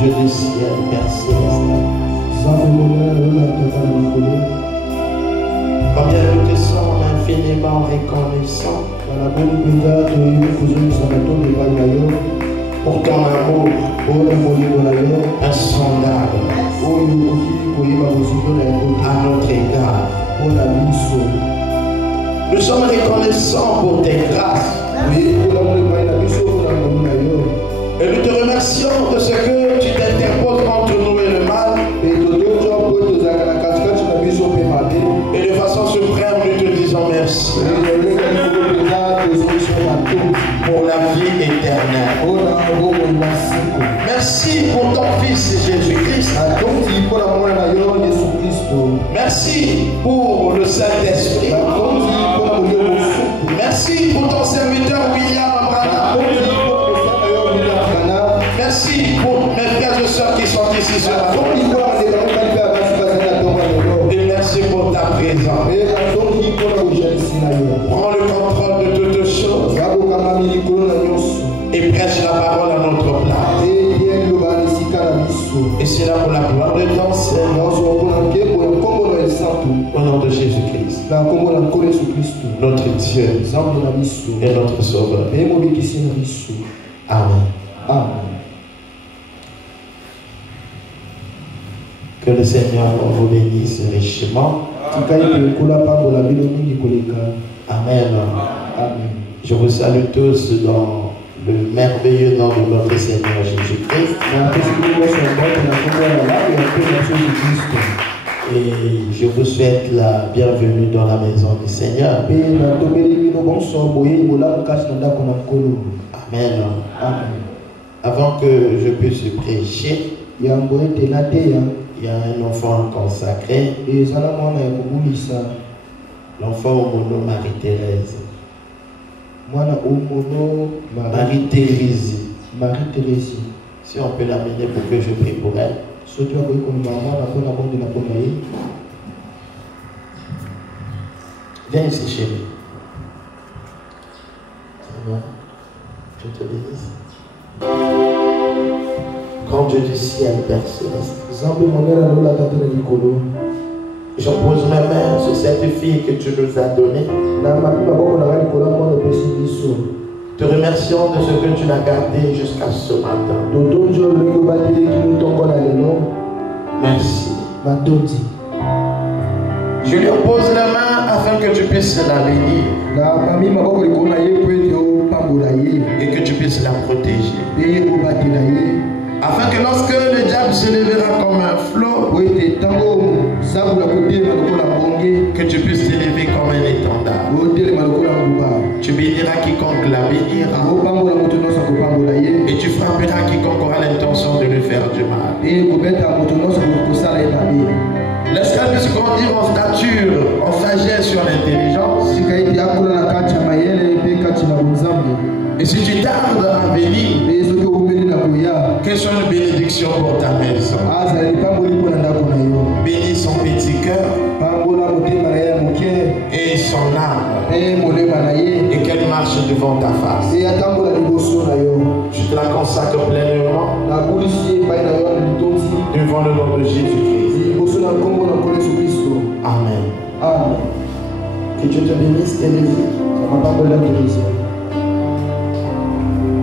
Dieu du ciel, Père céleste. Combien nous te sommes infiniment reconnaissants pour ton amour insondable à notre égard. Nous sommes reconnaissants pour tes grâces. Et nous te remercions de ce que tu t'interposes entre nous et le mal. Et de façon suprême, nous te disons merci. Pour la vie éternelle. Merci pour ton Fils Jésus-Christ. Merci pour le Saint-Esprit. Merci pour ton serviteur William Abraham. Merci pour mes frères et sœurs qui sont ici ce matin. Et merci pour ta présence. Prends le contrôle de toutes choses. Et prêche la parole à notre place. Et c'est là pour la gloire de ton Seigneur. Au nom de Jésus-Christ. Notre Dieu et notre Sauveur. Amen. Amen. Que le Seigneur vous bénisse richement. Amen. Amen. Je vous salue tous dans le merveilleux nom de notre Seigneur Jésus-Christ. Et je vous souhaite la bienvenue dans la maison du Seigneur. Amen. Amen. Avant que je puisse prêcher, il y a un enfant consacré, l'enfant Omono Marie-Thérèse. Marie-Thérèse. Si on peut l'amener pour que je prie pour elle. Viens ici chez lui. du ciel, Père Céleste. Zambe monera lola tatela likolo. Je pose ma main sur cette fille que tu nous as donnée. Na mami maboko na ngai likolo mwana pesi biso. Te remercions de ce que tu l'as gardé jusqu'à ce matin. Totonjo lingo bateli kinu tongo na lelo. Merci. Matondi. Je lui pose la main afin que tu puisses la bénir Na mami maboko likolo na ye po ete opambola ye. et que tu puisses la protéger. Pe obatela ye. Afin que lorsque le diable se lèvera comme un flot, Po ete tango sabula kotema lokola bonge. que tu puisses t'élever comme un étendard. Otelema lokola nguba. Tu béniras quiconque la bénira Opambola moto nyonso akopambola ye. et tu frapperas quiconque aura l'intention de lui faire du mal. Pe kobeta moto nyonso akosala ye mabe. Laisse qu'elle puisse grandir en stature, en sagesse sur l'intelligence. Sika ete akola na kati ya mayele pe kati na bonzambe. Et si tu tardes à venir, Pe soki okomeli na koya. que soit une bénédiction pour ta maison. Azali pamboli mpo na ndako na yo. Bénis son petit cœur Pambola motema na ye ya moke. et son âme Pe molema na ye. et qu'elle marche devant ta face. Pe atambola liboso na yo. Je te la consacre pleinement Nabulisi ye epai na yo na litondi. devant le nom de Jésus-Christ. Liboso na nkombo na nkolo Yesu Kristo. Amen. Amen. Que Dieu te bénisse, Thérèse. Mapambola Teresa.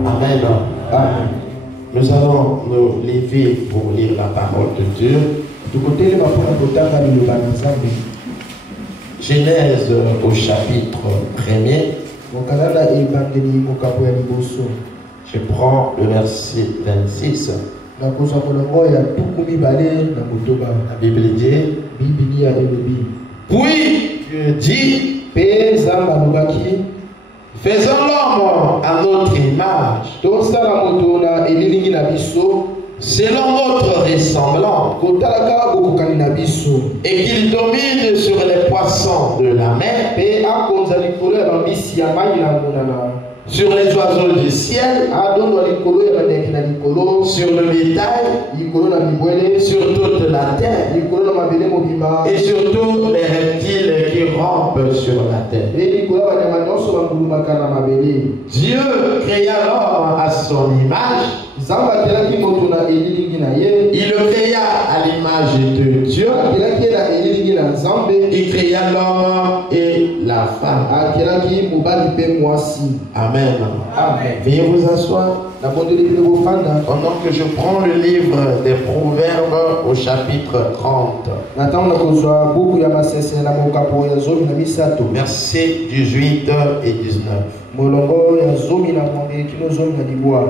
Amen. Amen. Nous allons nous lever pour lire la parole de Dieu. Tokotelema mpona kotanga liloba na Nzambe. Genèse au chapitre 1er. Mokanda na ebandeli mokambo ya liboso. Je prends le verset 26. Nakozwa kolongo ya tuku mibale na motoba. La Bible dit, Biblia elobi. puis Dieu dit, Pe Nzambe alobaki, faisons l'homme à notre image, tosala moto na elilingi na biso, selon notre ressemblance, kotalaka bokokani na biso, et qu'il domine sur les poissons de la mer, pe akonza likolo ya bambisi ya mai na monana, sur les oiseaux du ciel, adondwa likolo ya bandeke na likolo, sur le bétail, likolo na mibwele, sur toute la terre, likolo na mabele mobimba, et sur tous les reptiles qui rampent sur la terre. pe likolo ya banyama nyonso bangulumaka na mabele. Dieu créa l'homme à son image. Nzambe atelaki moto na elilingi na ye, Il le créa à l'image de Dieu. atelaki ye na elilingi na Nzambe, Il créa l'homme et la femme. atelaki mobali mpe mwasi. Amen. Amen. Veuillez vous asseoir. Nabondeli mpe bofanda. Pendant que je prends le livre des Proverbes au chapitre 30, Ntango nakozwa buku ya masese na mokapo ya zomi na misato. versets 18 et 19. Molongo ya zomi na mwambe kino zomi na libwa.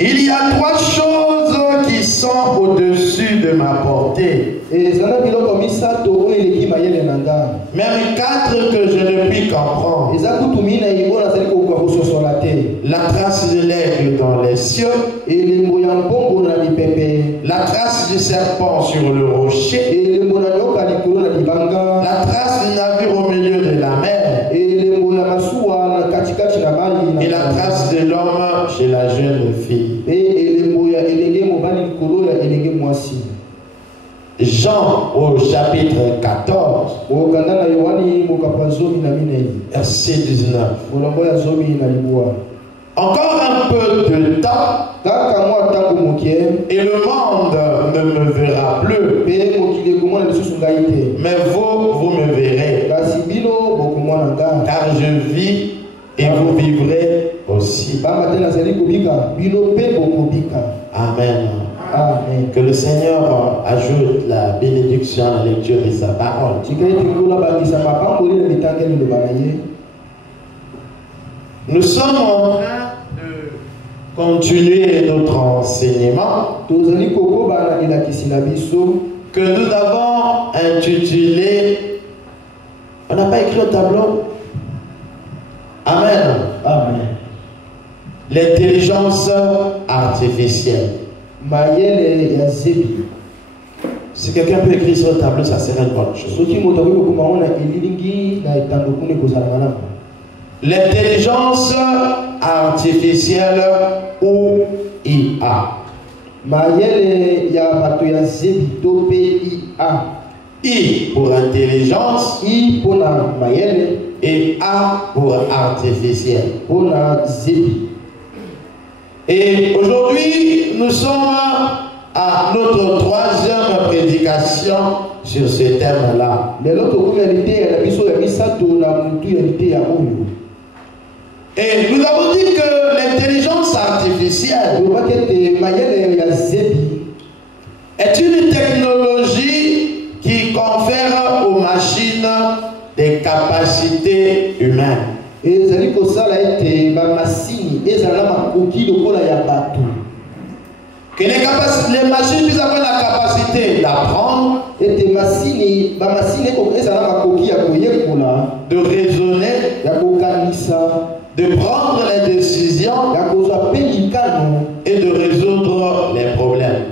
Il y a trois choses qui sont au-dessus de ma portée. Ezana biloko misato oyo eleki mayele na nga. Même quatre que je ne puis comprendre. Eza kutu mina oyo nazali kokoka kososola te. La trace de l'aigle dans les cieux. Elembo ya mbongo na lipepe. La trace du serpent sur le rocher. Elembo na nyoka likolo na libanga. La trace du navire au milieu de la mer. Elembo ya masuwa na katikati na mai. Et la trace de l'homme chez la jeune fille. Pe elembo ya elenge mobali likolo ya elenge mwasi. Jean au chapitre 14, Okanda na Yohani mokapo zomi na minei. verset 19. Molongo ya zomi na libwa. Encore un peu de temps Kaka mwa tango mokie. et le monde ne me verra plus. Pe mokili komona lisusu ngai te. Mais vous me verrez. Kasi bino bokomona nga. Car je vis et vous vivrez aussi. Bamba te nazali kobika. Bino pe bokobika. Amen. Amen. Que le Seigneur ajoute la bénédiction à la lecture de sa parole. Tika ete kola bangisa mapamboli na bitangeli loba na ye. Nous sommes en train de continuer notre enseignement Tozali kokoba na elakisi na biso. que nous avons intitulé. On n'a pas écrit au tableau. Amen. Amen. L'intelligence artificielle. Mayele ya zebi. Si quelqu'un peut écrire sur le tableau, ça serait une bonne chose. Soki moto akoki kokoma ngo na elilingi na etando kuna ekozala malamu. L'intelligence artificielle ou IA. Mayele ya bato ya zebi to pe IA. I pour intelligence I pona mayele et A pour artificiel. pona zebi. Et aujourd'hui, nous sommes à notre troisième prédication sur ce thème-là. Et nous avons dit que l'intelligence artificielle est une technologie qui confère aux machines des capacités humaines. Que les machines puissent avoir la capacité d'apprendre, de raisonner, de prendre les décisions et de résoudre les problèmes.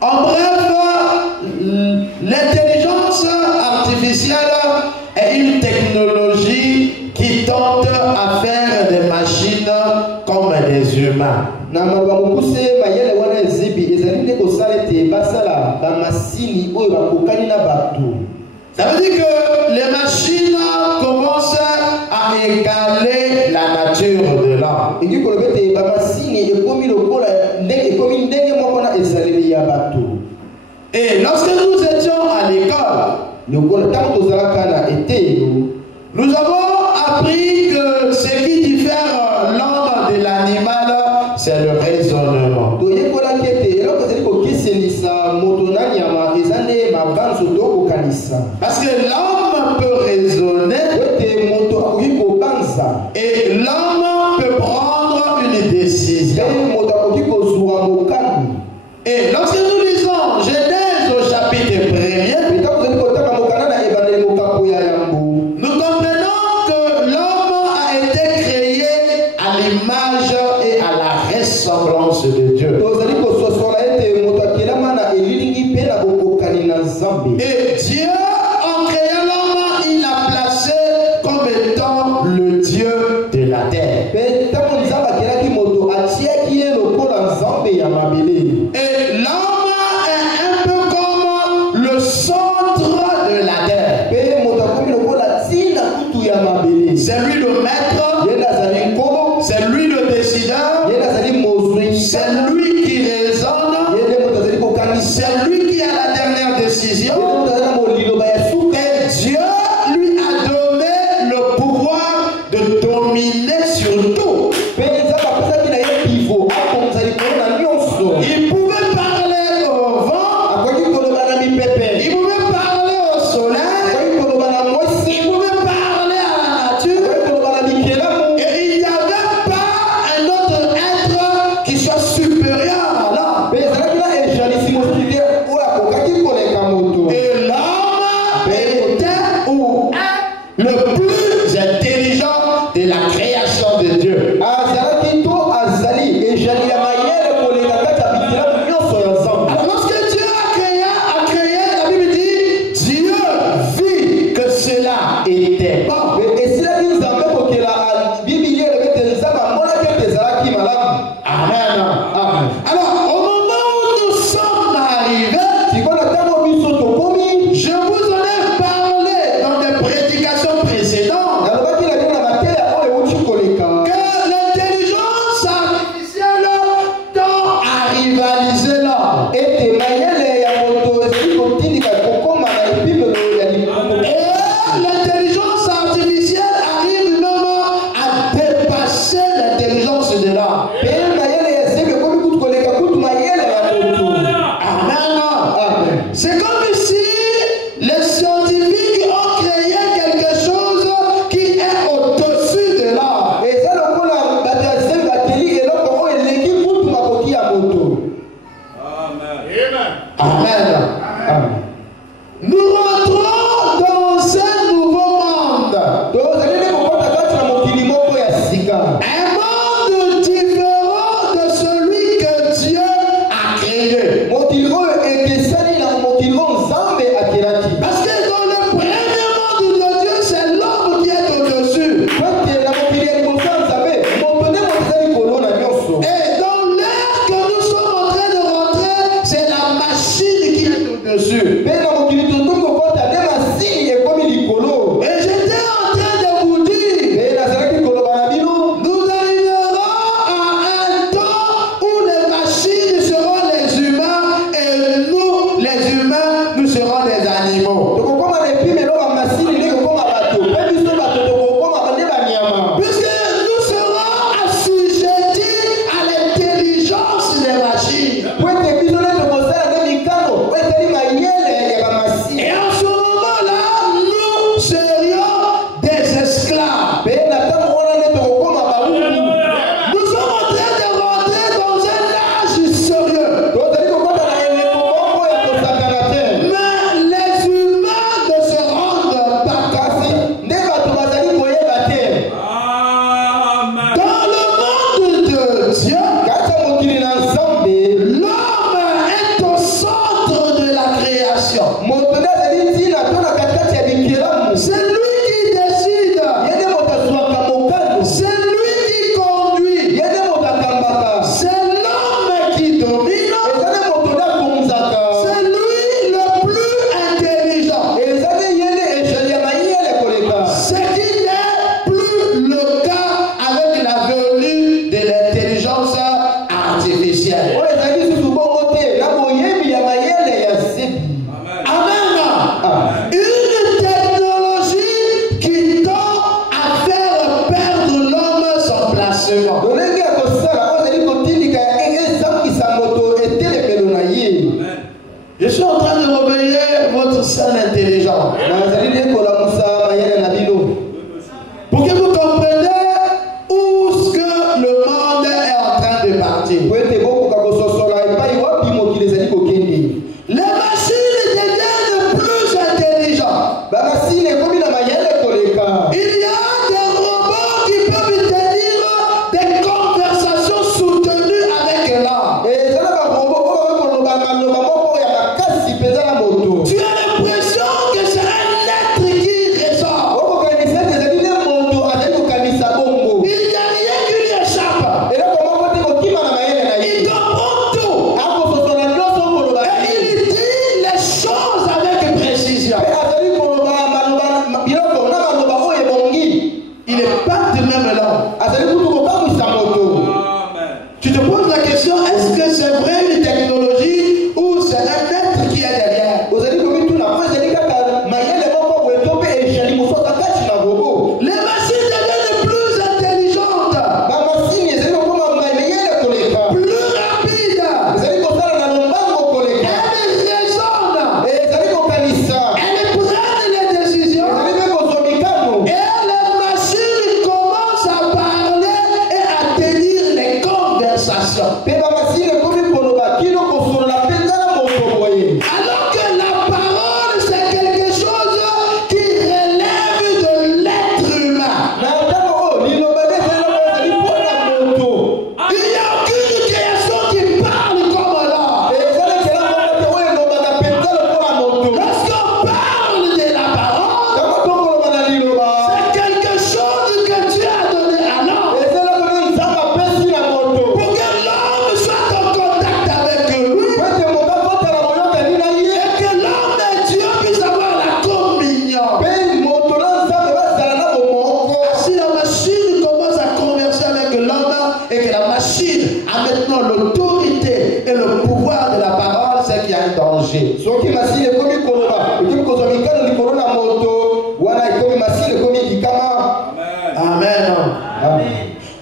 En bref, l'intelligence artificielle est une technologie qui tente à faire des machines comme des humains. Ça veut dire que les machines commencent à égaler la nature de l'homme. Et lorsque nous étions à l'école, nous avons appris que ce qui diffère l'homme de l'animal, c'est le raisonnement. Parce que l'homme peut raisonner et l'homme peut prendre une décision. Et lorsque nous lisons Genèse au chapitre 1er, nous comprenons que l'homme a été créé à l'image et à la ressemblance de Dieu. Et Dieu, en créant l'homme, il l'a placé comme étant le Dieu de la terre. Et l'homme est un peu comme le centre de la terre. C'est lui le maître, c'est lui le décideur, c'est lui qui raisonne, c'est lui qui a la dernière décision. Et Dieu lui a donné le pouvoir de dominer sur tout. Il pouvait parler au vent, il pouvait parler au soleil, il pouvait parler à la nature, et il n'y avait pas un autre être qui soit supérieur à l'homme. Et l'homme était ou est le plus intelligent de la création de Dieu. Alors lorsque Dieu a créé, la Bible dit, Dieu vit que cela était bon. Amen. Alors, au moment où nous sommes arrivés, je vous en ai parlé dans des prédications précédentes.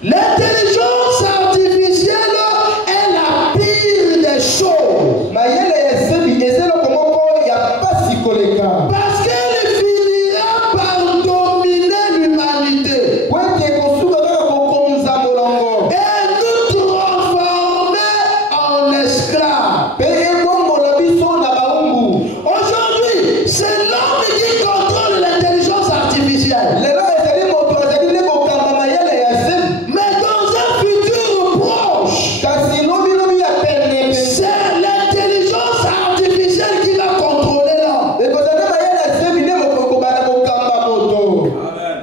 L'intelligence artificielle est la pire des choses. Parce qu'elle finira par dominer l'humanité et nous transformer en esclaves. Aujourd'hui, c'est l'homme qui contrôle l'intelligence artificielle. Mais dans un futur proche, c'est l'intelligence artificielle qui va contrôler l'homme.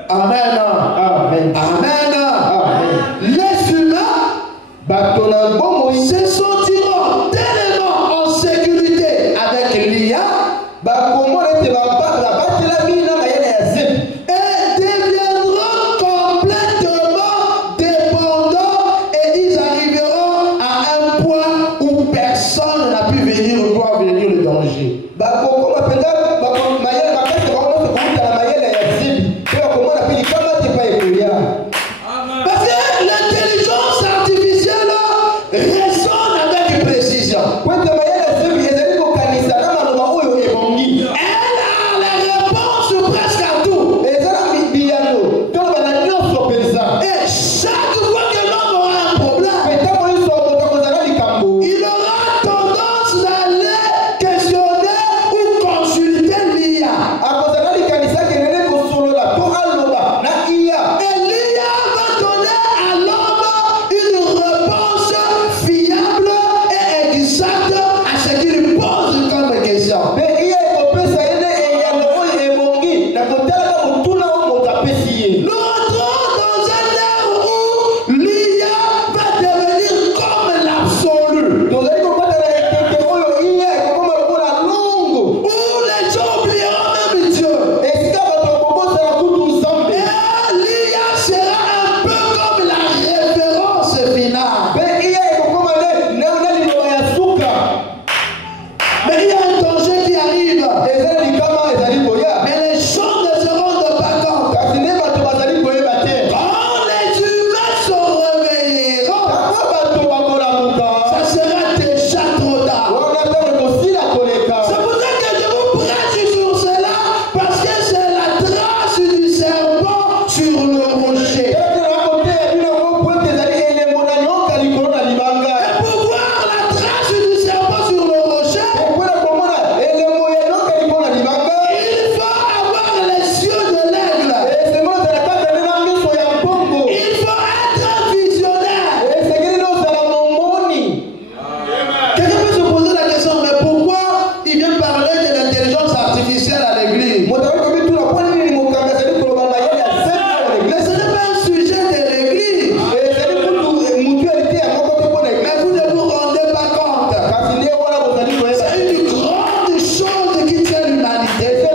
Amen. Amen. Les humains se sentiront tellement en sécurité avec l'IA et deviendront complètement dépendants et ils arriveront à un point où personne n'a pu venir voir venir le danger. Parce que l'intelligence artificielle résonne avec précision. Elle a la réponse presque à tout. Et chaque fois que l'homme aura un problème, il aura tendance d'aller questionner ou consulter l'IA. Et l'IA va donner à l'homme une réponse fiable et exacte à ce qu'il pose comme question. Nous entrons dans un ère où l'IA va devenir comme l'absolu. Où les gens oublieront même Dieu. Et l'IA sera un peu comme la référence finale. Mais il y a un danger qui arrive. Mais les gens ne se rendent pas compte. Quand les humains se réveilleront, ça sera déjà trop tard. C'est pour ça que je vous prêche sur cela, parce que c'est la trace du serpent sur le rocher. Et pour voir la trace du serpent sur le rocher, il faut avoir les yeux de l'aigle. Il faut être visionnaire. Quelqu'un peut se poser la question, mais pourquoi il vient parler de l'intelligence artificielle à l'église? Mais ce n'est pas un sujet de l'église. Mais vous ne vous rendez pas compte. C'est une grande chose qui tient l'humanité. Et elle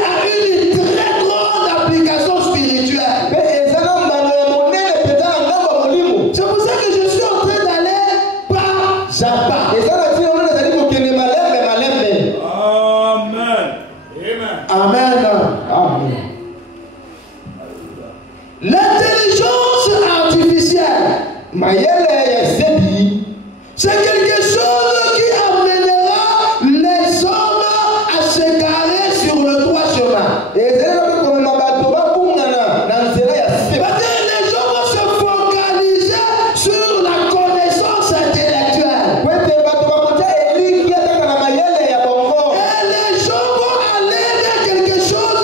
a une très grande application spirituelle. C'est pour ça que je suis en train d'aller pas à pas. Amen. L'intelligence artificielle, c'est quelque chose qui amènera les hommes à se garer sur le droit chemin. Parce que les gens vont se focaliser sur la connaissance intellectuelle. Et les gens vont aller vers quelque chose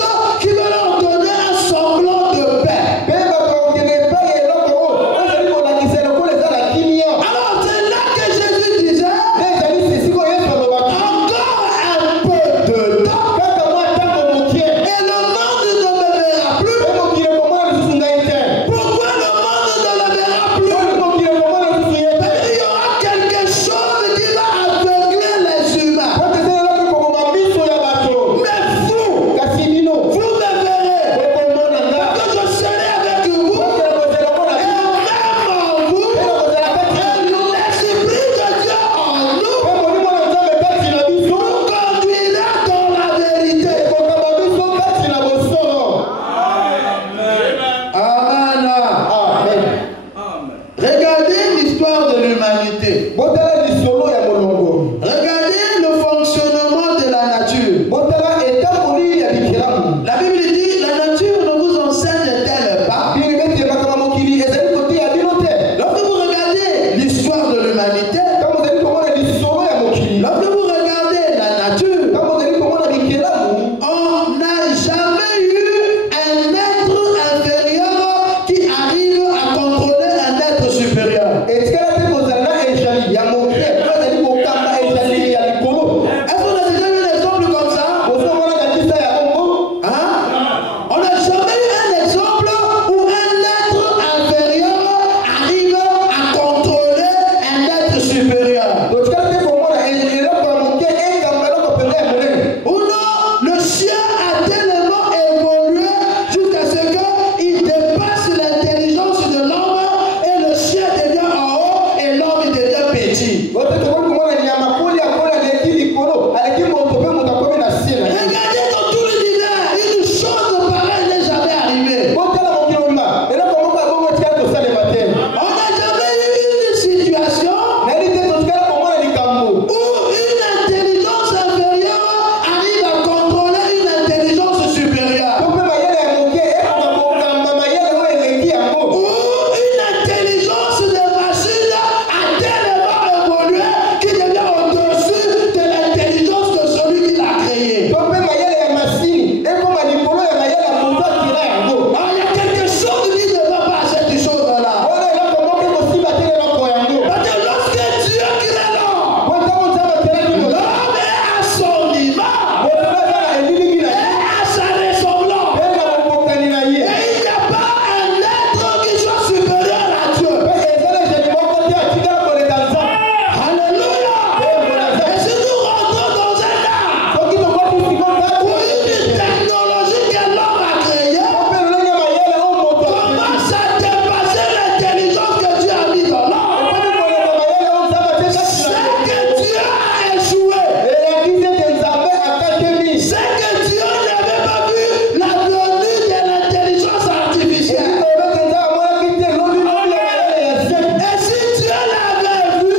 La Bible dit la nature ne vous enseigne-t-elle pas? Lorsque vous regardez l'histoire de l'humanité, lorsque vous regardez la nature, on n'a jamais eu un être inférieur qui arrive à contrôler un être supérieur. Est-ce qu'on a déjà eu un exemple comme ça? Hein? On n'a jamais eu un exemple où un être inférieur arrive à contrôler un être supérieur. Ou non, le chien a tellement évolué jusqu'à ce qu'il dépasse l'intelligence de l'homme et le chien devient en haut et l'homme il devient petit. Regardez dans tout l'univers, une chose pareille n'est jamais arrivée. On n'a jamais eu une situation où une intelligence inférieure arrive à contrôler une intelligence supérieure. Ou une intelligence de machine a tellement évolué qu'il devient au-dessus de l'intelligence de celui qui l'a créé. Alors, il y a quelque chose qui ne va pas à cette chose-là. Parce que lorsque Dieu crée l'homme, l'homme est à son image et à sa ressemblance. Et il n'y a pas un être qui soit supérieur à Dieu. Alléluia. Et si nous rentrons dans un art ou une technologie que l'homme a créée, commence à dépasser l'intelligence que Dieu a mis dans l'homme. C'est que Dieu a échoué. C'est que Dieu n'avait pas vu la venue de l'intelligence artificielle. Et si Dieu l'avait vu,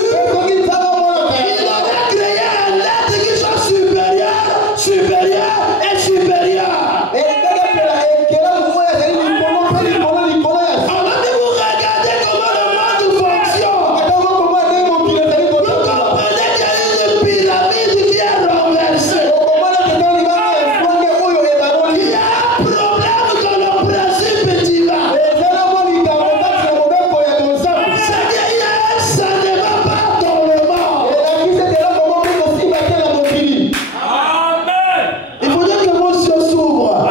il aurait créé un être qui soit supérieur, supérieur et supérieur. Alors que vous regardez comment le monde fonctionne, vous comprenez qu'il y a une pyramide qui est renversée. Il y a un problème dans le principe divin. C'est que ça ne va pas dans le monde. Il faut dire que vos yeux s'ouvrent.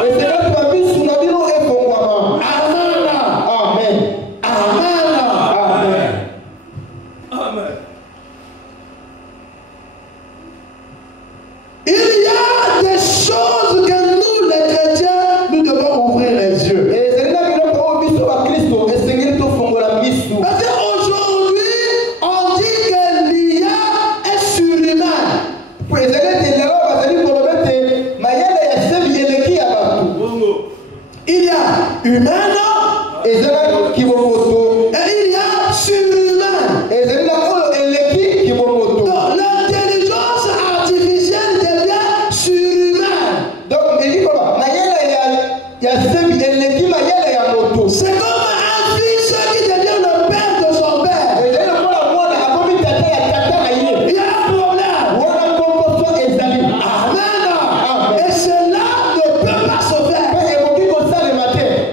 Amen. Amen. Il y a des choses que nous, les chrétiens, nous devons ouvrir les yeux. Parce qu'aujourd'hui, on dit que l'IA est surhumaine. Il y a humaine et il y a surhumaine. Donc l'intelligence artificielle devient surhumaine. C'est comme un fils qui devient le père de son père. Il y a un problème. Amen. Et cela ne peut pas se faire.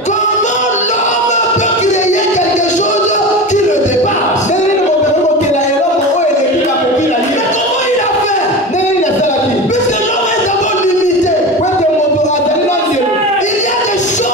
Comment l'homme peut créer quelque chose qui le dépasse? Mais comment il a fait? Puisque l'homme est d'abord limité. Il y a des choses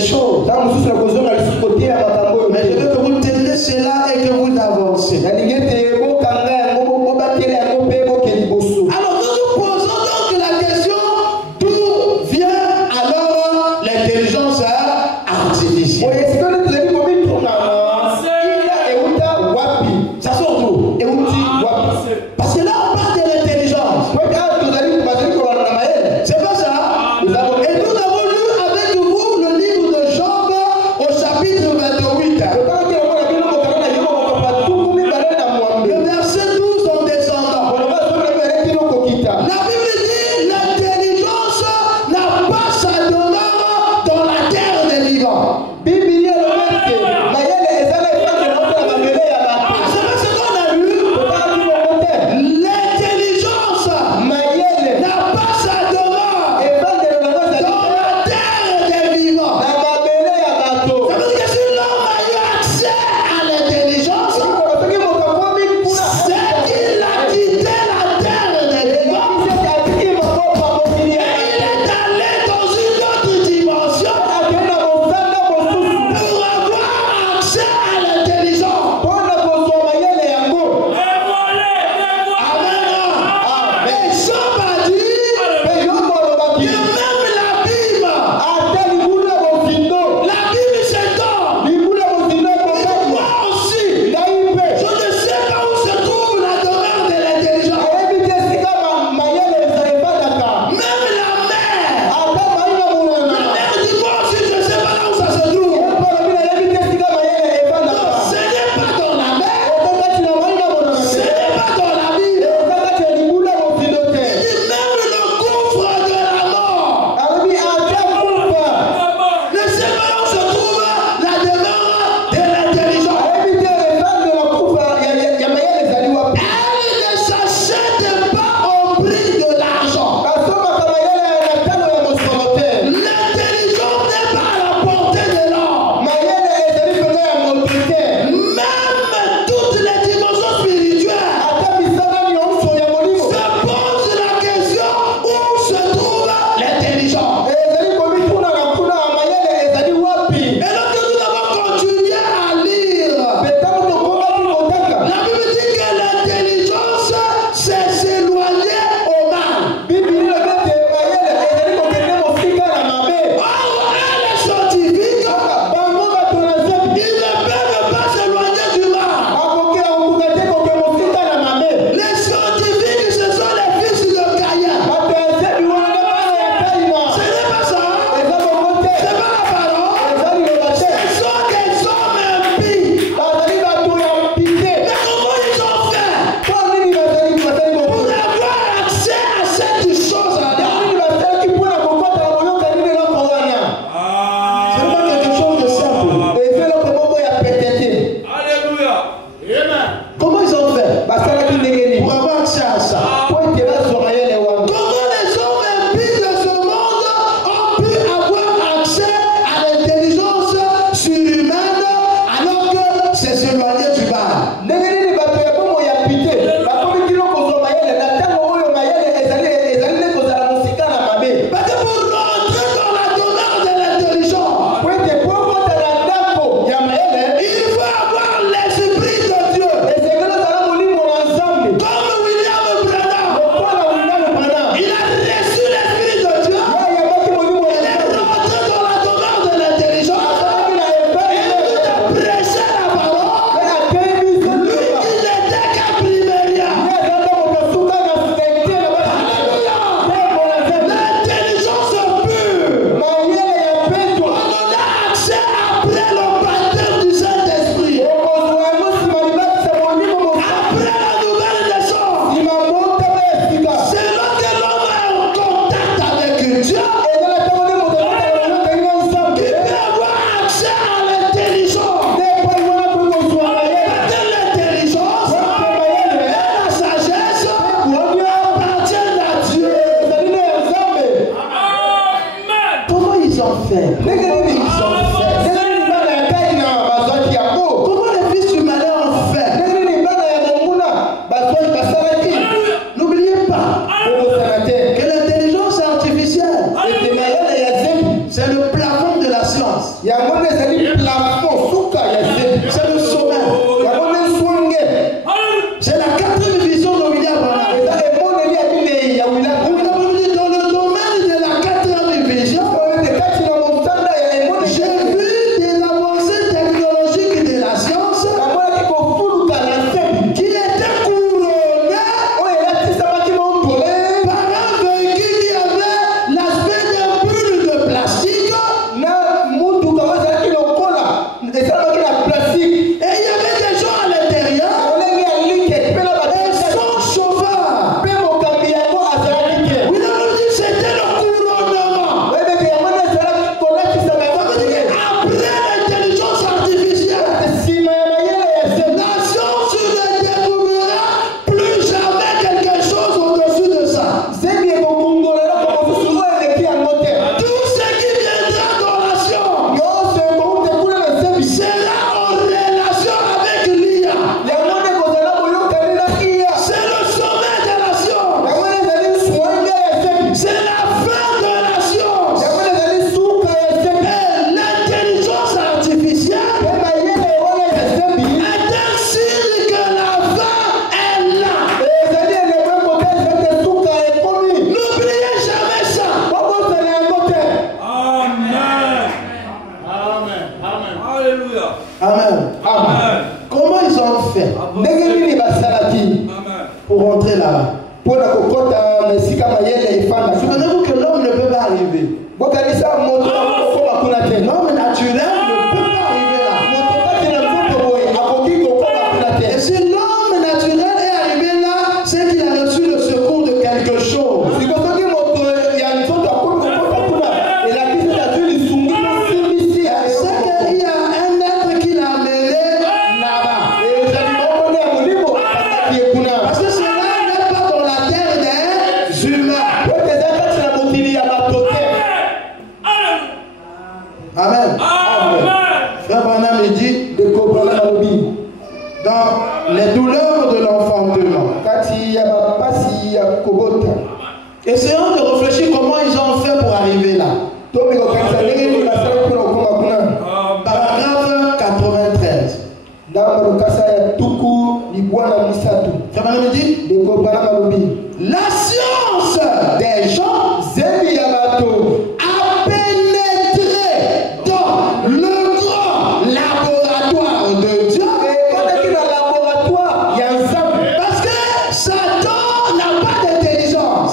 ces choses. Mais je veux que vous teniez cela et que vous avancez. Alors nous nous posons donc la question, d'où vient alors l'intelligence artificielle? Ça sort d'où? Parce que là on parle de l'intelligence. C'est pas ça? Et nous avons lu avec vous le livre de Job au chapitre 28. Le verset 12 en descendant. La Bible dit l'intelligence n'a pas sa demeure dans la terre des vivants. C'est pas ce qu'on a lu. L'intelligence n'a pas sa demeure dans la terre des vivants. Ça veut dire que si l'homme a eu accès à l'intelligence, c'est qu'il a quitté la terre des vivants. Il est allé dans une autre dimension pour avoir accès à l'intelligence. Amen. Mais Job a dit que même l'abîme s'étend. Et moi aussi, je ne sais pas où se trouve la demeure de l'intelligence. Même la mer dit moi aussi, je ne sais pas là où ça se trouve. Non, ce n'est pas dans la mer, ce n'est pas dans l'abîme. Il dit même le gouffre de la mort. Ne sait pas où se trouve la demeure de l'intelligence. Elle ne s'achète pas au prix de l'argent. L'intelligence n'est pas à la portée de l'homme. Même toutes les dimensions spirituelles se posent la question où se trouve l'intelligence. Et lorsque nous avons continué à lire, la Bible dit que l'intelligence s'est éloignée au mal. Or, les scientifiques, ils ne peuvent pas s'éloigner du mal. Les scientifiques, ce sont les fils de Caïn. Ce n'est pas ça. C'est pas la parole. Ce sont des hommes impies. Mais comment ils ont fait pour avoir accès à cette chose-là? C'est pas quelque chose de simple. Alléluia. Amen. Comment ils ont fait pour avoir accès à ça? Comment les hommes impies de ce monde ont pu avoir accès à l'intelligence surhumaine alors que c'est s'éloigner du mal? Parce que pour rentrer dans la demeure de l'intelligence, il faut avoir l'esprit de Dieu. Comme William Branham, il a reçu l'esprit de Dieu. Il est rentré dans la demeure de l'intelligence. Et lui a prêché la parole. Lui qui n'était qu'un primérien. Alléluia. L'intelligence pure. On en a accès après le baptême du Saint-Esprit. Après la nouvelle naissance. C'est lorsque l'homme est en contact avec Dieu qu'il peut avoir accès à l'intelligence. Parce que l'intelligence et la sagesse appartiennent à Dieu. Amen. Comment ils ont fait? Comment les fils du malheur ont fait? N'oubliez pas que l'intelligence artificielle, c'est le plafond de la science. C'est le sommet. C'est la quatrième vision de William Branham. Dans le domaine de la quatrième vision, j'ai vu des avancées technologiques de la science qui étaient couronnées par un véhicule qui avait l'aspect d'un bulle de plastique. Et il y avait des gens à l'intérieur et son chauffeur. William dit c'était le couronnement. Après l'intelligence artificielle, la science ne découvrira plus jamais quelque chose au-dessus de ça. Tout ce qui viendra dans la science sera en relation avec l'IA. C'est le sommet de la science. C'est la fin de la science. Et l'intelligence artificielle est un signe que la fin est là. N'oubliez jamais ça. Alléluia. Amen. Amen. Comment ils ont fait Amen. pour rentrer là-bas? Souvenez-vous que l'homme ne peut pas arriver. L'homme naturel ne peut pas arriver là. Et si l'homme naturel est arrivé là, c'est qu'il a reçu le secours de quelque chose. C'est qu'il y a un être qui l'a amené là-bas. Parce que cela n'est pas dans la terre des humains. Amen. Frère Branham il dit dans les douleurs de l'enfantement. Essayons de réfléchir comment ils ont fait pour arriver là. Paragraphe 93. Frère Branham il dit la science des gens a pénétré dans le grand laboratoire de Dieu. Parce que Satan n'a pas d'intelligence.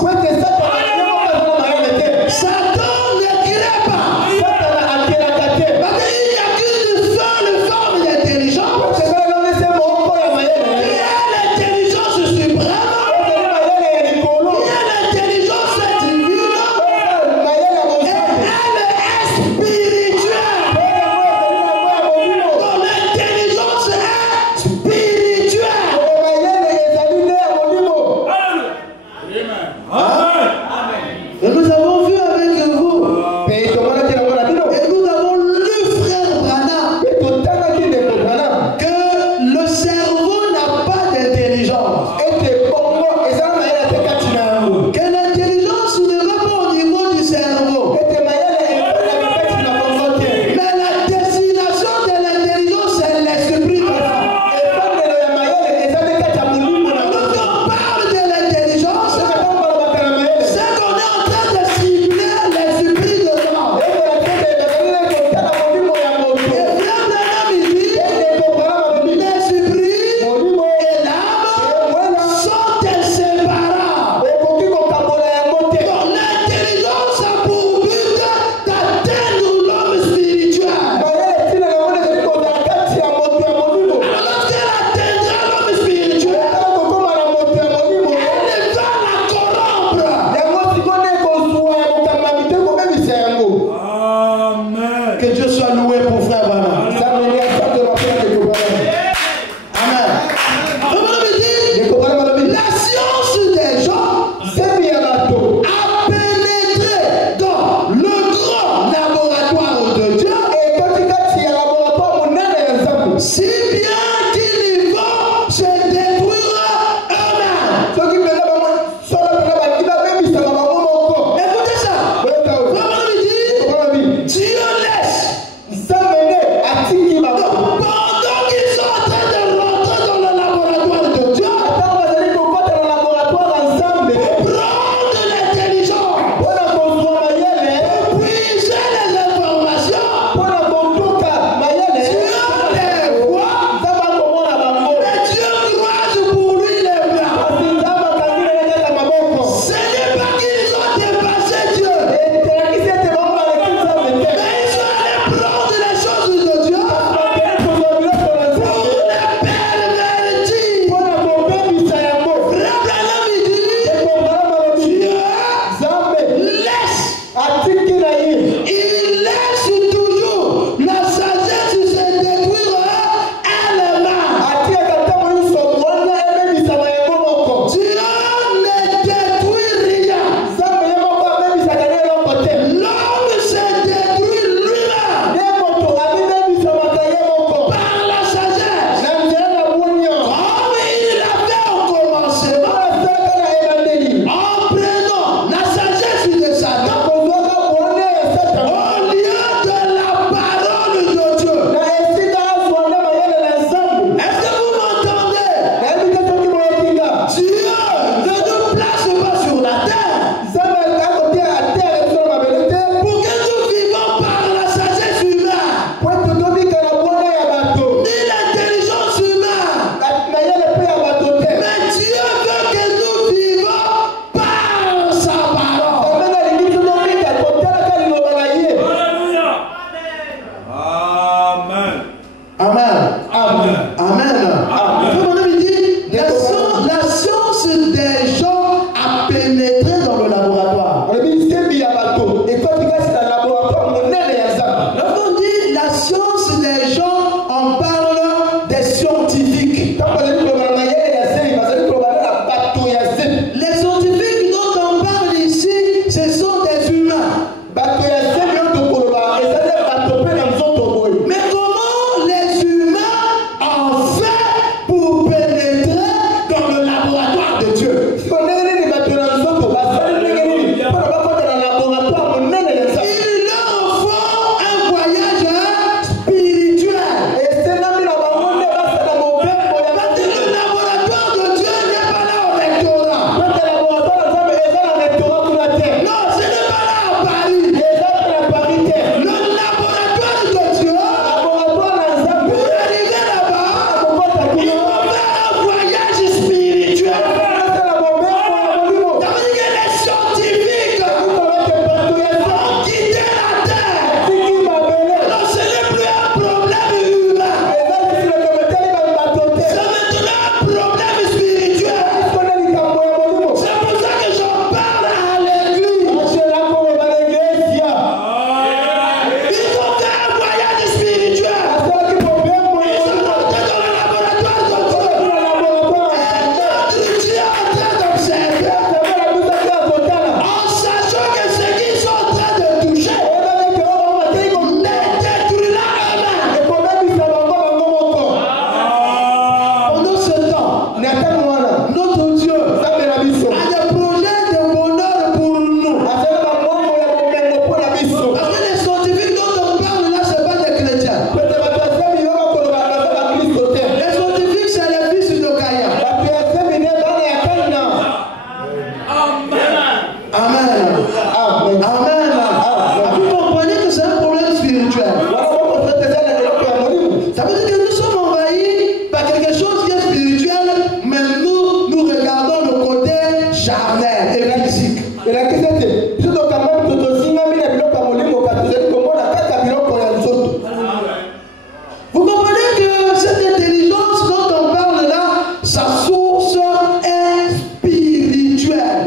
Vous comprenez que cette intelligence dont on parle là, sa source est spirituelle.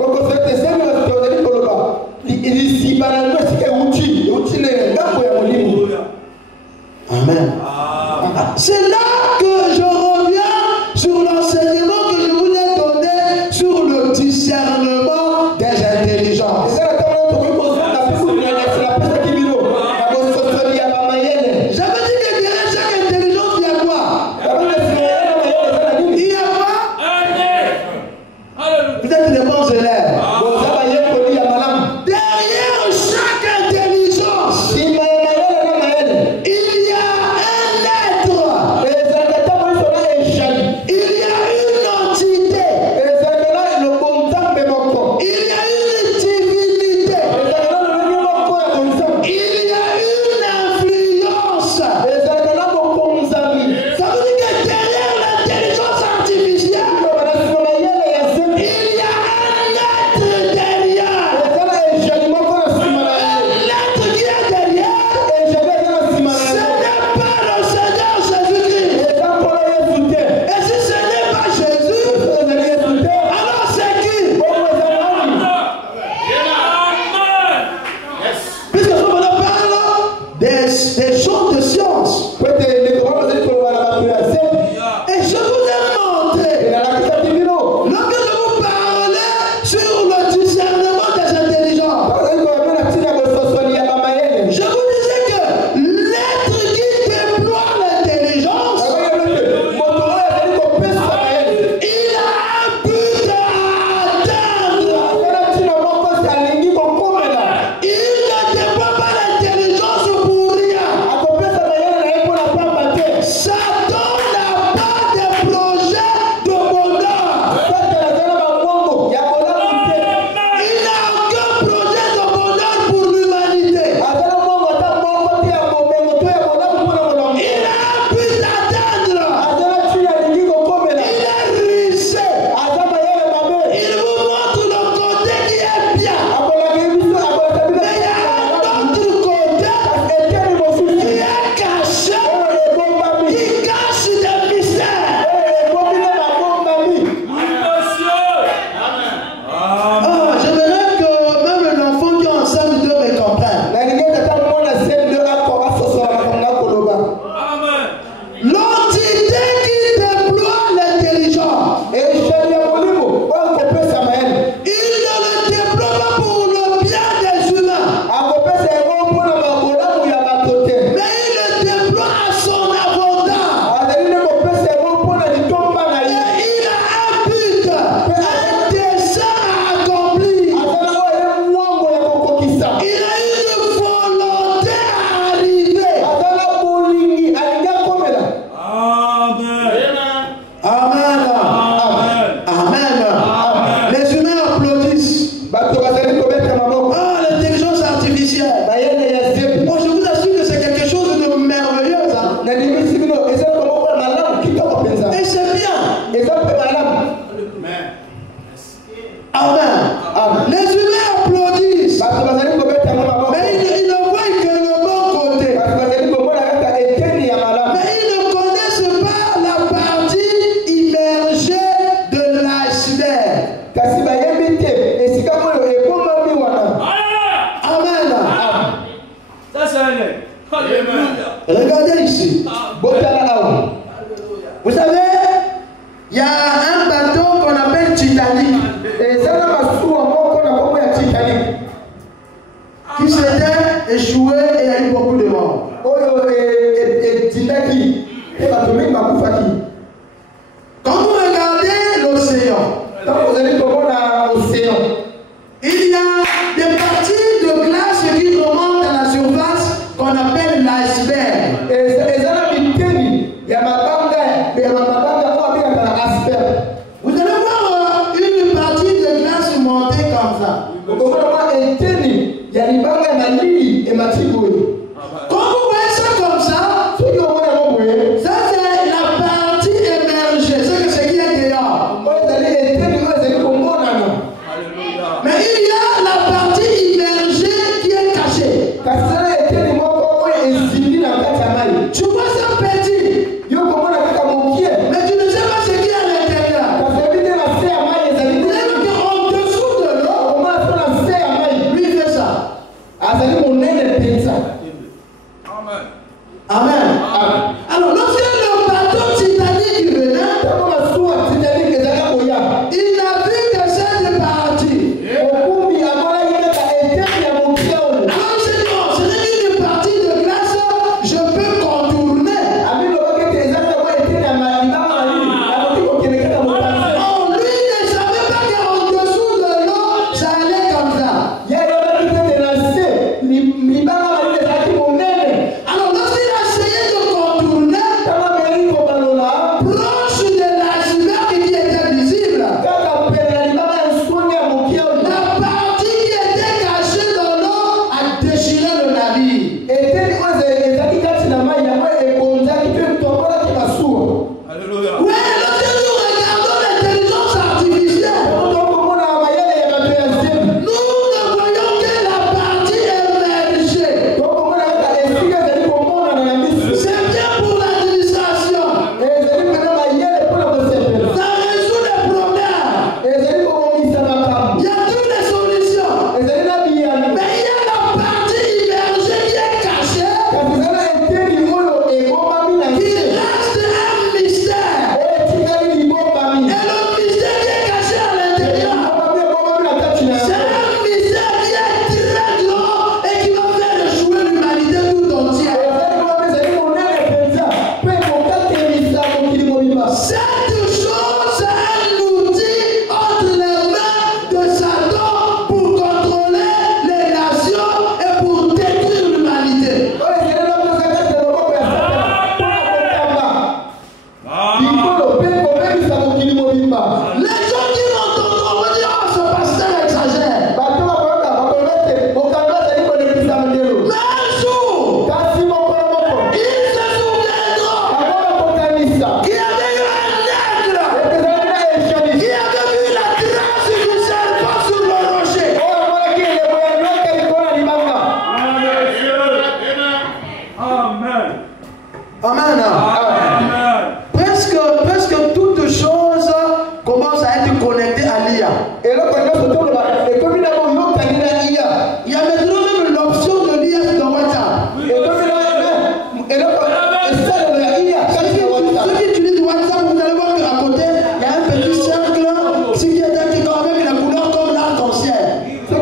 Amen. C'est là que je reviens sur l'enseignement que je vous ai donné sur le discernement des intelligences. J'avais dit que derrière chaque intelligence, il y a quoi? Il y a quoi? Vous êtes des bons élèves. Derrière chaque intelligence, il y a un être. Il y a une entité. Il y a une divinité. Il y a une influence. Ça veut dire que derrière l'intelligence artificielle, il y a un être derrière. L'être qui est derrière, ce n'est pas le Seigneur Jésus-Christ. Et si ce n'est pas Jésus, alors c'est qui? Puisque nous parle des choses de science. Et je vous ai montré, lorsque je vous parlais sur le discernement des intelligences, je vous disais que l'être qui déploie l'intelligence, il a un but à atteindre. Il ne déploie pas l'intelligence pour rien. Satan n'a pas de projet de bonheur. Il n'a aucun projet de bonheur pour l'humanité. Il a un but à atteindre. Il est rusé. Il vous montre le côté qui est bien. Mais il y a un autre côté qui est caché. Il cache des mystères. J'aimerais que même l'enfant qui est ensemble de me comprenne. L'entité qui déploie l'intelligence, il ne le déploie pas pour le bien des humains, mais il le déploie à son avantage. Et il a un but, un dessein à accomplir. Il a une volonté à arriver. Amen. Les humains applaudissent. L'intelligence artificielle. Moi, je vous assure que c'est quelque chose de merveilleux. Et c'est bien. Amen. Les humains applaudissent. Mais ils ne voient que le bon côté. Mais ils ne connaissent pas la partie immergée de l'iceberg. Amen. Ça, c'est un nez. Alléluia. Regardez ici. Vous savez, il y a un bateau qu'on appelle Titanic qui s'était échoué et il y a eu beaucoup de morts. Quand vous regardez l'océan, il y a des parties de glace qui remontent à la surface qu'on appelle l'iceberg. Vous allez voir une partie de glace monter comme ça. Quand vous voyez ça comme ça, ça c'est la partie émergée, c'est ce qui est dehors. Mais il y a la partie immergée qui est cachée. Amen. Presque toutes choses commencent à être connectées à l'IA. Il y a maintenant même l'option de l'IA dans WhatsApp. Ceux qui utilisent WhatsApp, vous allez voir qu'à côté, il y a un petit cercle, ce qui est quand même la couleur comme l'arc-en-ciel. C'est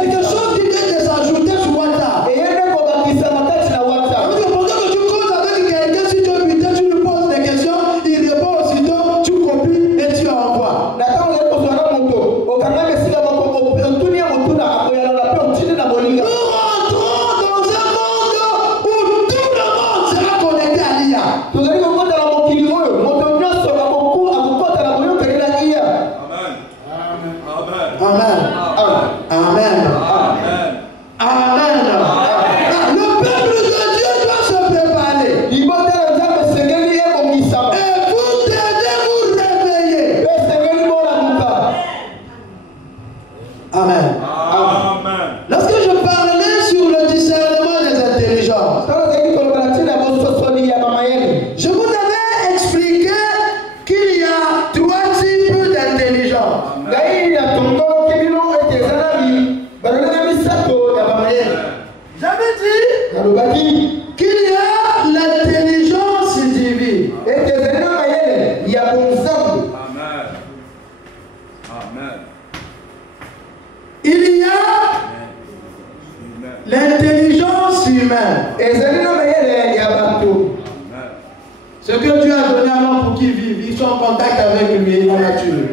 quelque chose qui vient de s'ajouter sur WhatsApp. Pendant que tu causes avec quelqu'un, si tu es buté, tu lui poses des questions, il répond aussitôt, tu copies et tu envoies. Nous rentrons dans un monde où tout le monde sera connecté à l'IA. Amen. Amen. Amen. Le peuple de Dieu doit se préparer. Et vous devez vous réveiller. Amen. Lorsque je parlais sur le discernement des intelligences, je vous avais expliqué qu'il y a 3 types d'intelligence. J'avais dit qu'il y a l'intelligence divine. Il y a l'intelligence humaine. Ce que Dieu a donné à l'homme pour qu'il vive, ils sont en contact avec lui, la nature.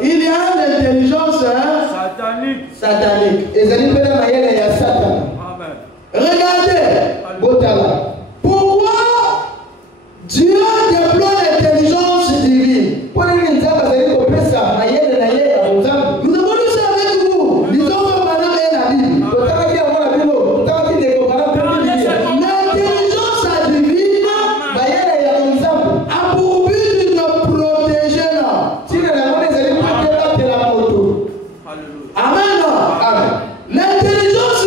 Il y a l'intelligence satanique. Regardez, pourquoi Dieu déploie l'intelligence divine. Nous avons lu ça avec vous. Lisons maintenant la Bible. L'intelligence divine a pour but de protéger l'homme. Amen. L'intelligence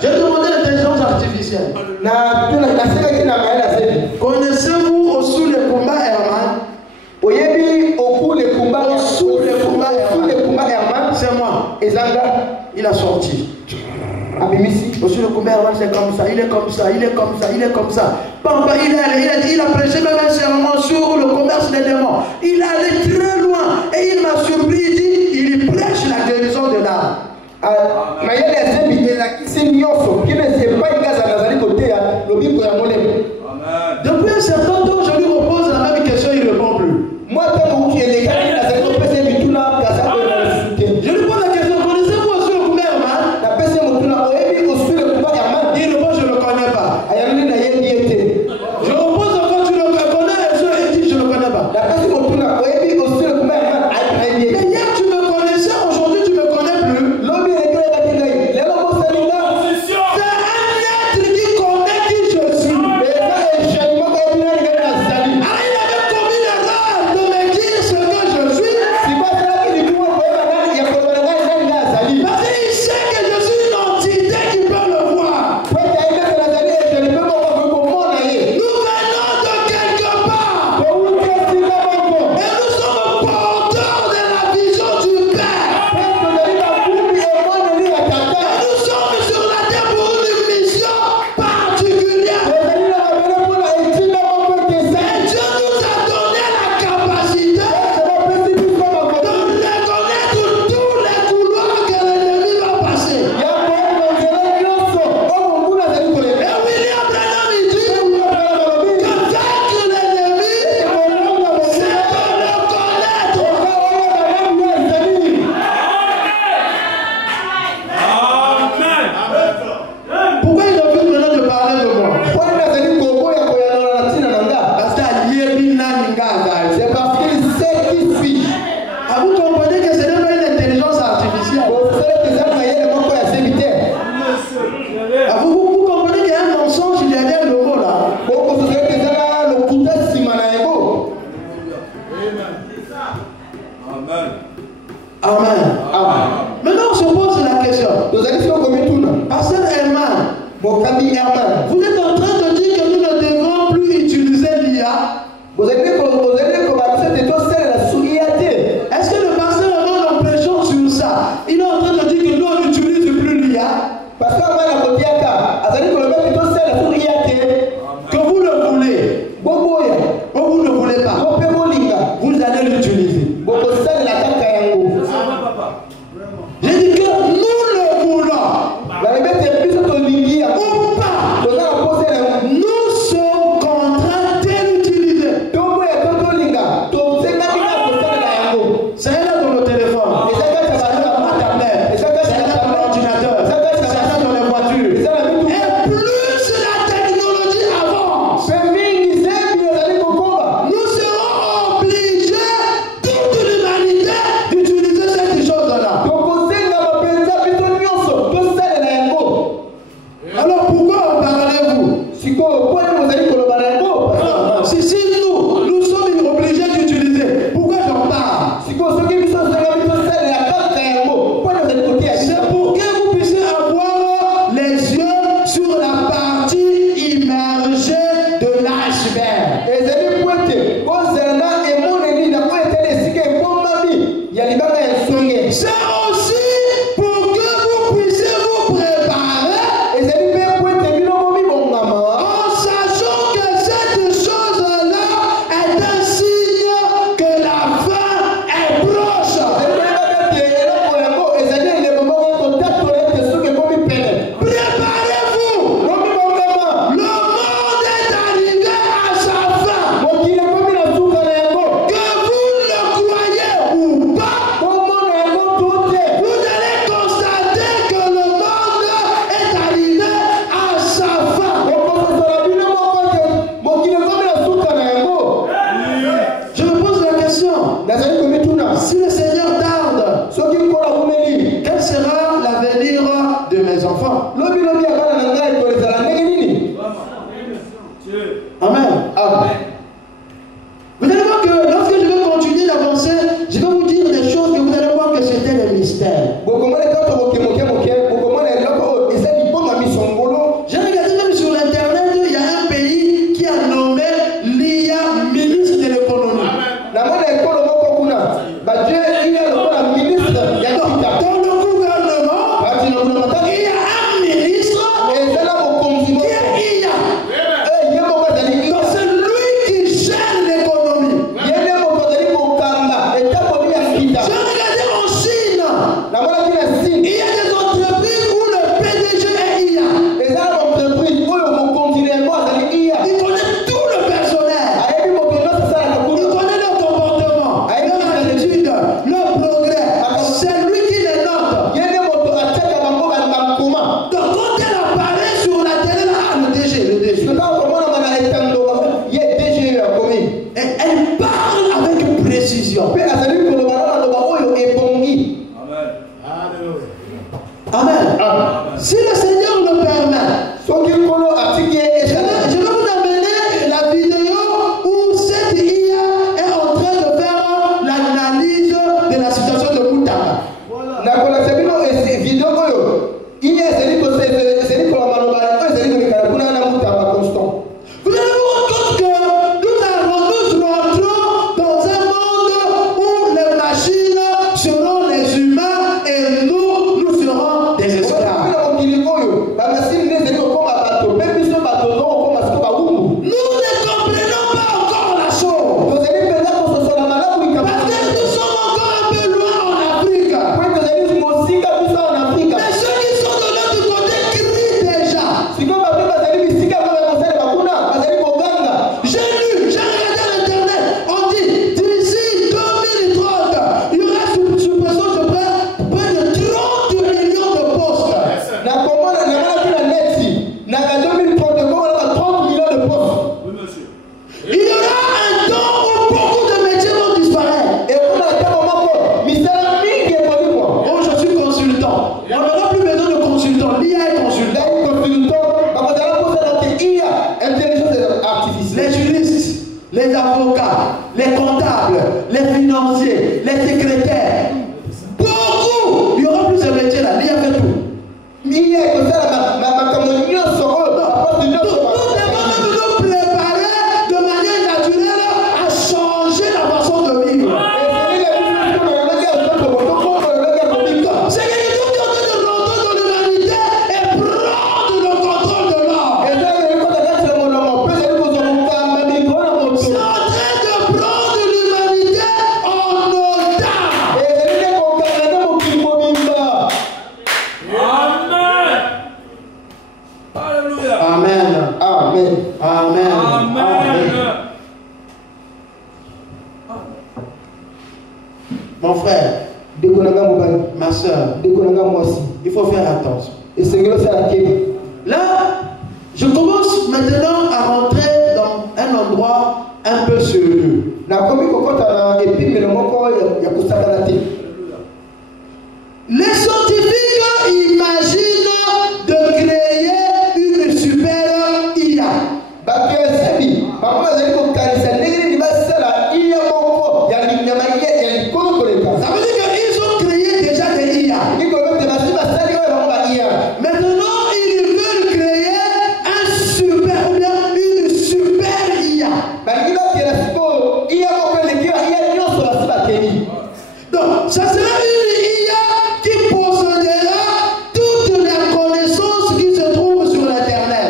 J'ai demandé l'intelligence artificielle. Connaissez-vous Osu le Kumba Herman? C'est moi. Il a sorti. Osu le Kumba Herman, c'est comme ça, il est comme ça, il est comme ça, il est comme ça. Il a prêché même un serment sur le commerce des démons. Il est allé très loin et il m'a surpris. Il dit, il prêche la guérison de l'âme. Depuis un certain temps, je lui repose la même question, il ne répond plus. Je lui pose la question, connaissez-vous Osu le Kumba Herman? Il répond, je ne le connais pas. Je repose encore, tu le connais? Il dit, je ne le connais pas. Mais hier tu me connaissais, aujourd'hui tu ne me connais plus. C'est un être qui connaît qui je suis. Ah, il avait commis l'erreur de me dire ce que je suis. Parce qu'il sait que je suis une entité qui peut le voir. Nous venons de quelque part. Et nous sommes porteurs de la vision du Père. Nous sommes sur la terre pour une mission particulière. Et Dieu nous a donné la capacité de reconnaître tous les couloirs que l'ennemi va passer. Et William Branham il dit que vaincre l'ennemi, c'est de le connaître. Pourquoi il a plus maintenant de parler de moi? Parce qu'il c'est parce qu'il sait qui suis. Ah, vous comprenez que ce n'est pas une intelligence artificielle. Ah, vous comprenez qu'il y a un mensonge derrière le mot là. Amen. Maintenant on se pose la question. Pasteur Herman, vous êtes en train de dire que nous ne devons plus utiliser l'IA. Est-ce que le pasteur Herman, en prêchant sur ça, il est en train de dire que nous on n'utilise plus l'IA? Que vous le voulez, ou vous ne voulez pas, vous allez l'utiliser. J'ai dit que nous le voulons ou pas, nous sommes contraints de l'utiliser. C'est là dans le téléphone, c'est là dans la tablette, c'est là dans l'ordinateur, c'est là dans les voitures. Et plus la technologie avance, nous serons obligés, toute l'humanité, d'utiliser cette chose-là. Alors pourquoi en parlez-vous? Si nous sommes obligés d'utiliser, pourquoi j'en parle? C'est pour que vous puissiez avoir les yeux sur la partie immergée de l'iceberg. C'est aussi pour que vous puissiez vous préparer en sachant que cette chose-là est un signe que la fin est proche. Préparez-vous. Le monde est arrivé à sa fin. Que vous le croyez ou pas, vous allez constater que le monde est arrivé à sa fin. Je me pose la question, si le Seigneur tarde, quel sera l'avenir de mes enfants? Amen. Vous allez voir que lorsque je vais continuer d'avancer, je vais vous dire des choses que vous allez voir que c'était des mystères. Si le Seigneur le permet, je vais vous amener la vidéo où cette IA est en train de faire l'analyse de la situation de Moutaka. Vous allez vous rendre compte que nous rentrons dans un monde où les machines seront les humains et nous serons des esclaves. Nous ne comprenons pas encore la chose. Parce que nous sommes encore un peu loin en Afrique. Mais ceux qui sont de l'autre côté crient déjà. J'ai regardé à l'internet, on dit d'ici 2030, il y aura sous pression de près de 30 millions de postes. Oui, monsieur. Il y aura un temps où beaucoup de métiers vont disparaître. Oh, je suis consultant. On n'aura plus besoin de consultant. L'IA est consultant. Les juristes, les avocats, les comptables, les financiers, les secrétaires. Beaucoup. Il y aura plus de métiers là. L'IA fait tout. Nous devons même nous préparer de manière naturelle à changer la façon de vivre. C'est que nous sommes en train de rentrer dans l'humanité et prendre le contrôle de l'homme. C'est en train de prendre l'humanité en otage. Amen. Alléluia. Amen. Amen. Amen. Amen. Mon frère, ma soeur, il faut faire attention. Là, je commence maintenant à rentrer dans un endroit un peu sérieux. Les scientifiques imaginent de créer une super IA. Ça veut dire qu'ils ont créé déjà des IA. Maintenant, ils veulent créer un super ou bien une super IA. Donc, ça sera une IA qui possédera toutes les connaissances qui se trouvent sur Internet.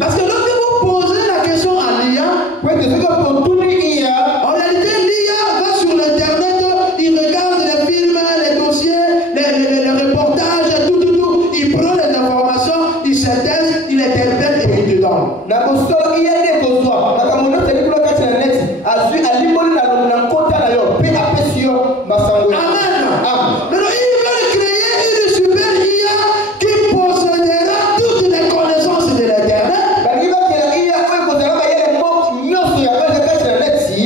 Parce que lorsque vous posez la question à l'IA, en réalité, l'IA va sur l'Internet, il regarde les films, les dossiers, les reportages, tout. Il prend les informations, il synthèse, il interprète et il te donne. Amen. Maintenant, ils veulent créer une super IA qui possédera toutes les connaissances de l'Internet.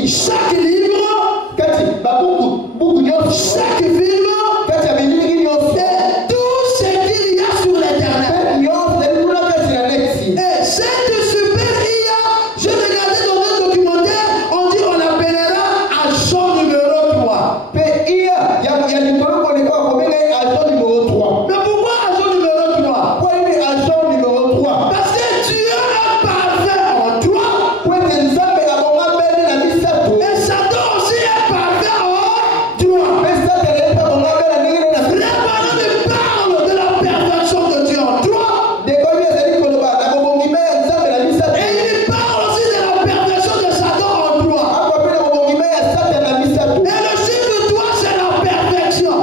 Chaque livre, chaque film, et tout ce qu'il y a sur l'Internet. Et cette super IA, je regardais dans un documentaire, on dit on l'appellera agent numéro 3. Mais pourquoi agent numéro 3? Parce que Dieu est parfait en toi. Et Satan aussi est parfait en toi. Révérend me parle de la perfection de Dieu en toi. Et il parle aussi de la perfection de Satan en toi. Et le chiffre de toi, c'est la perfection.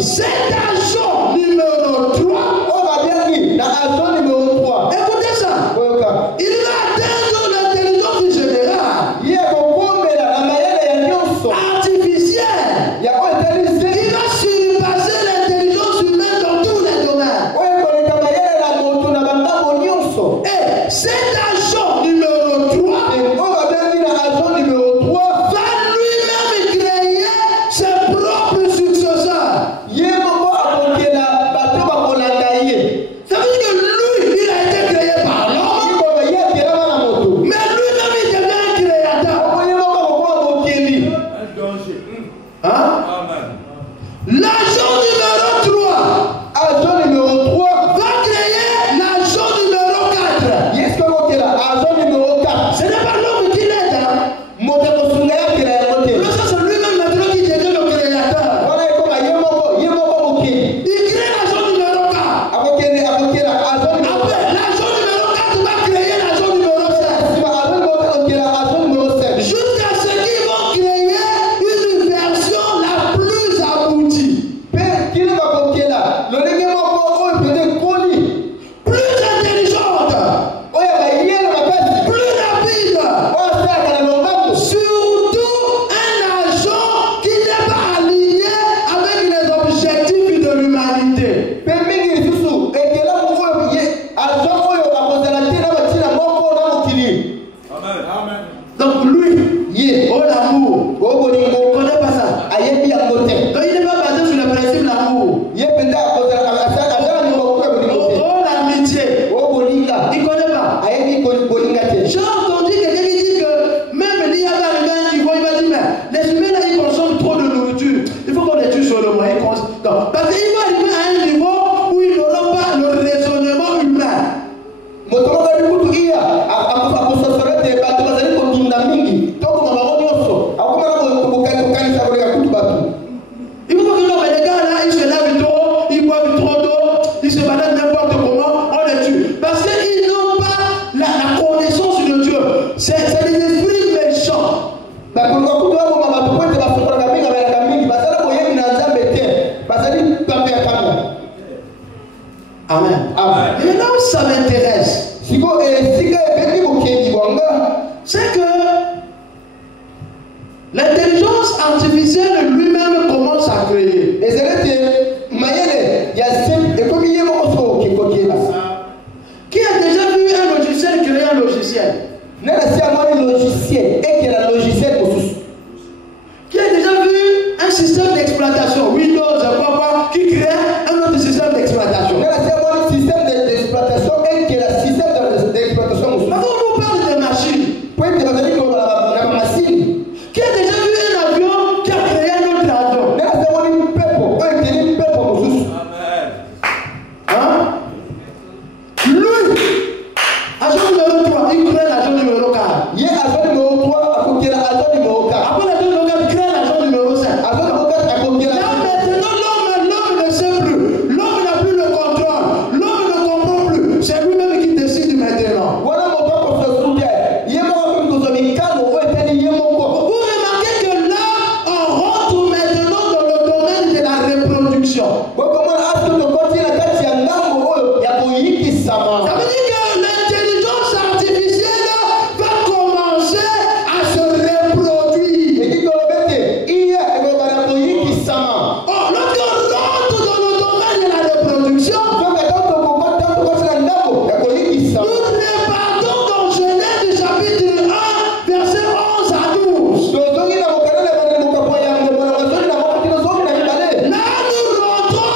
Cet agent numéro 3, écoutez ça, il va atteindre l'intelligence générale, artificielle. Il va surpasser l'intelligence humaine dans tous les domaines. Et cet agent numéro 3 va lui-même créer ses propres successeurs. Ça veut dire que lui, il a été créé par l'homme, mais lui-même il devient un créateur. Hein? L'agent numéro 3 va créer l'agent numéro 4. Ce n'est pas l'homme qui l'aide. Hein? Le sens, c'est lui-même maintenant qui devient le créateur. Il crée l'agent numéro 4. Après, l'agent numéro 4 va créer l'agent numéro 7. Jusqu'à ce qu'ils vont créer une version la plus aboutie, plus intelligente, plus rapide. Surtout un agent qui n'est pas aligné avec les objectifs de l'humanité. Donc lui, oh l'amour, on ne connaît pas ça. Donc il n'est pas basé sur le principe de l'amour. Oh l'amitié, il ne connaît pas. J'ai entendu quelqu'un qui dit que même il y a un humain, il va dire mais les humains là ils consomment trop de nourriture. Il faut qu'on les tue sur le moyen. Parce qu'il va arriver à un niveau où ils n'auront pas le raisonnement humain. Il faut que non, mais les gars là, ils se lèvent trop, ils boivent trop d'eau, ils se baladent n'importe comment, on les tue. Parce qu'ils n'ont pas la connaissance de Dieu. C'est des esprits méchants. Amen. Et là où ça m'intéresse, c'est que l'intelligence artificielle lui-même commence à créer. Qui a déjà vu un logiciel créer un logiciel? Qui a déjà vu un système d'exploitation, Windows, qui crée un autre système d'exploitation? Maintenant, on nous parle de machines. Qui a déjà vu un avion qui a créé un autre avion? Hein? Lui, agent numéro 3, il crée l'agent numéro 4. Après l'agent numéro 4, il crée l'agent numéro 5. Là maintenant, l'homme ne sait plus. L'homme n'a plus le contrôle. L'homme ne comprend plus. C'est lui-même qui décide maintenant. Vous remarquez que là, on rentre maintenant dans le domaine de la reproduction. Ça veut dire que l'intelligence artificielle va commencer à se reproduire. Oh, lorsqu'on rentre dans le domaine de la reproduction, nous repartons dans Genèse chapitre 1, verset 11 à 12. Là, nous rentrons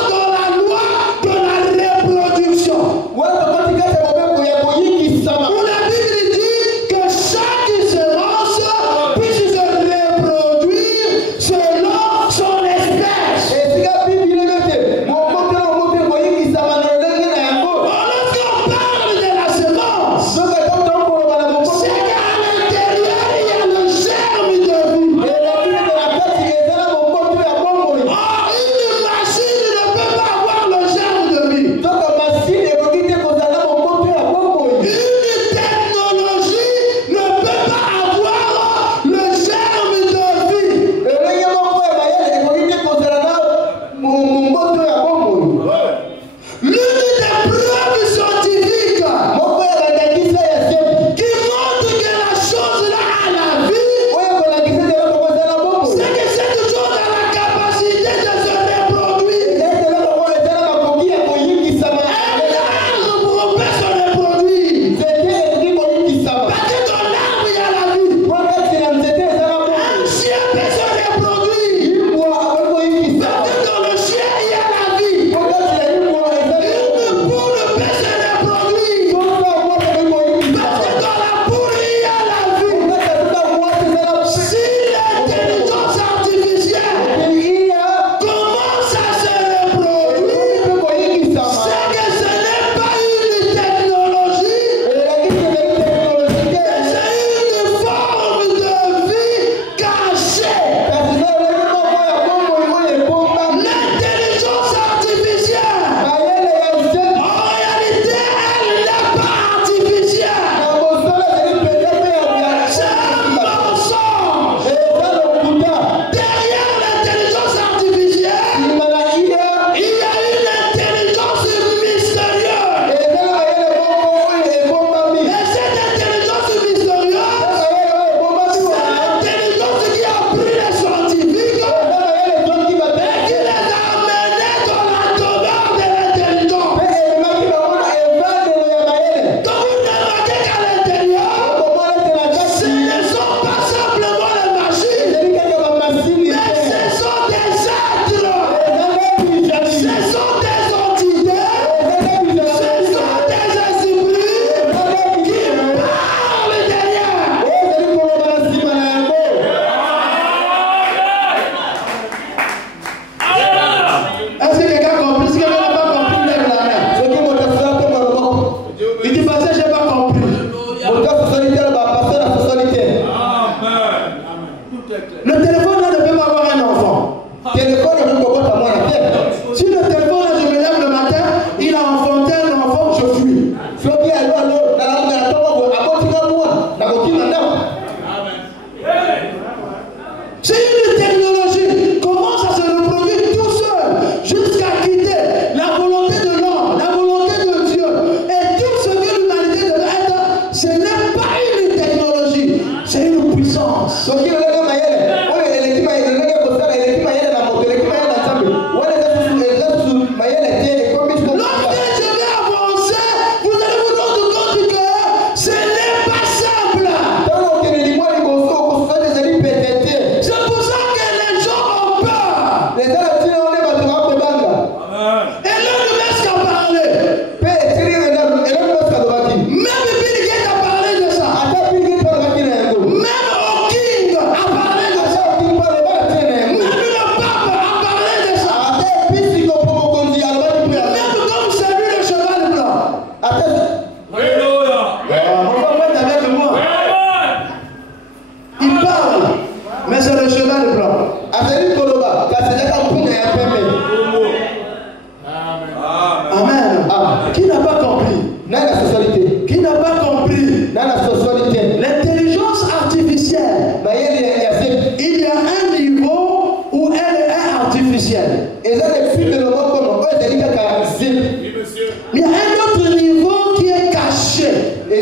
Mais il y a un autre niveau qui est caché, qui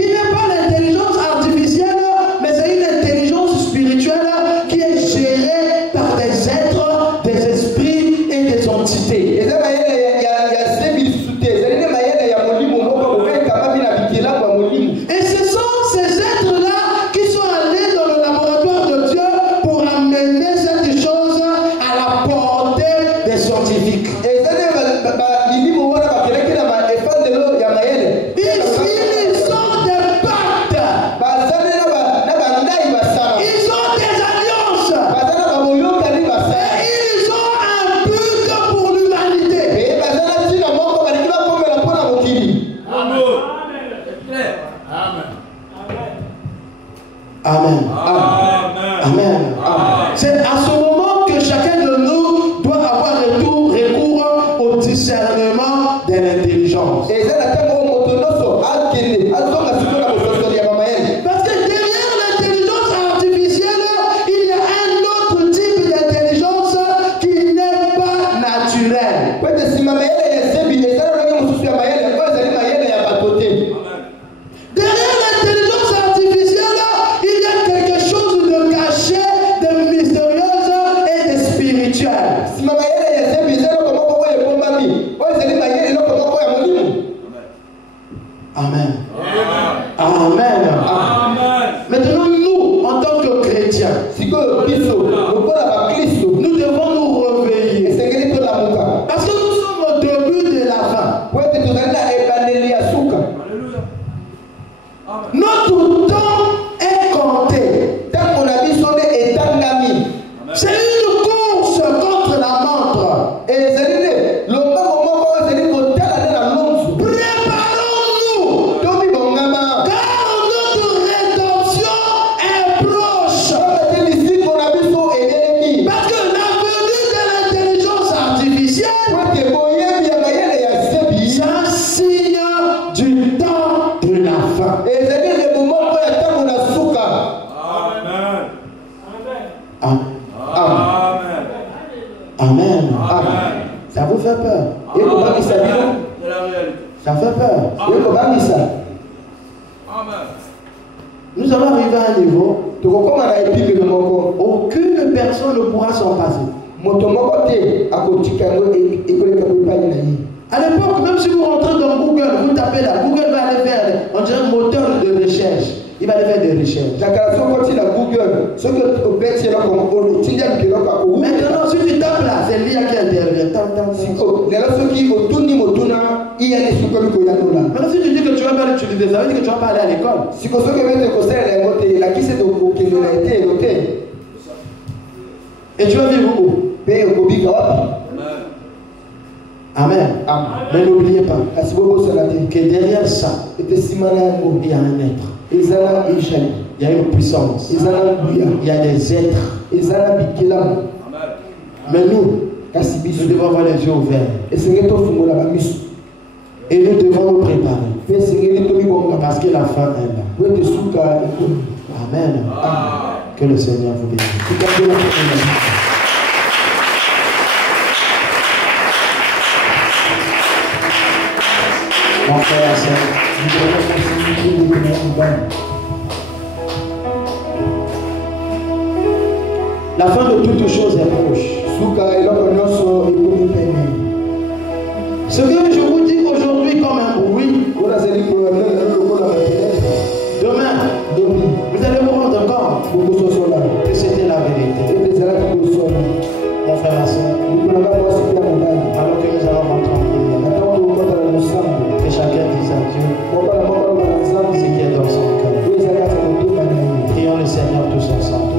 n'est pas l'intelligence artificielle, mais c'est une intelligence spirituelle qui est gérée par des êtres, des esprits et des entités. Et ce sont ces êtres-là qui sont allés dans le laboratoire de Dieu pour amener cette chose à la portée des scientifiques. Ils ont des pactes, ils ont des alliances, et ils ont un but pour l'humanité. Amen. Amen. C'est à ce moment que chacun de nous doit avoir recours au discernement de l'intelligence. Parce que derrière l'intelligence artificielle, il y a un autre type d'intelligence qui n'est pas naturelle. Derrière l'intelligence artificielle, il y a quelque chose de caché, de mystérieux et de spirituel. Amen. Amen. Maintenant, nous, en tant que chrétiens, nous devons nous réveiller. Parce que nous sommes au début de la fin. Notre temps est compté. C'est une course contre la montre. Préparons-nous, car notre rédemption est proche. Parce que la venue de l'intelligence artificielle, c'est un signe du temps de la fin. Amen. Ça vous fait peur? Ça fait peur. Nous allons arriver à un niveau où aucune personne ne pourra s'en passer. À l'époque, même si vous rentrez dans Google, vous tapez là, Google va aller faire, on dirait un moteur de recherche. Il va aller faire des recherches. Maintenant, si tu tapes là, c'est l'IA qui intervient. Maintenant, si tu dis que tu vas pas l'utiliser, ça veut dire que tu vas pas aller à l'école. Et tu vas vivre où? Amen. Mais n'oubliez pas que derrière ça, il y a un être. Il y a une puissance. Il y a des êtres. Mais nous devons avoir les yeux ouverts. Et nous devons nous préparer. Parce que la fin est là. Amen. Que le Seigneur vous bénisse. Mon frère et sœur, la fin de toutes choses est proche. Ce que je vous dis aujourd'hui comme un bruit, demain, vous allez vous rendre compte que c'était la vérité. Mon frère et sœur, alors que nous allons rentrer en prière, que chacun dise à Dieu ce qui est dans son cœur. Prions le Seigneur tous ensemble.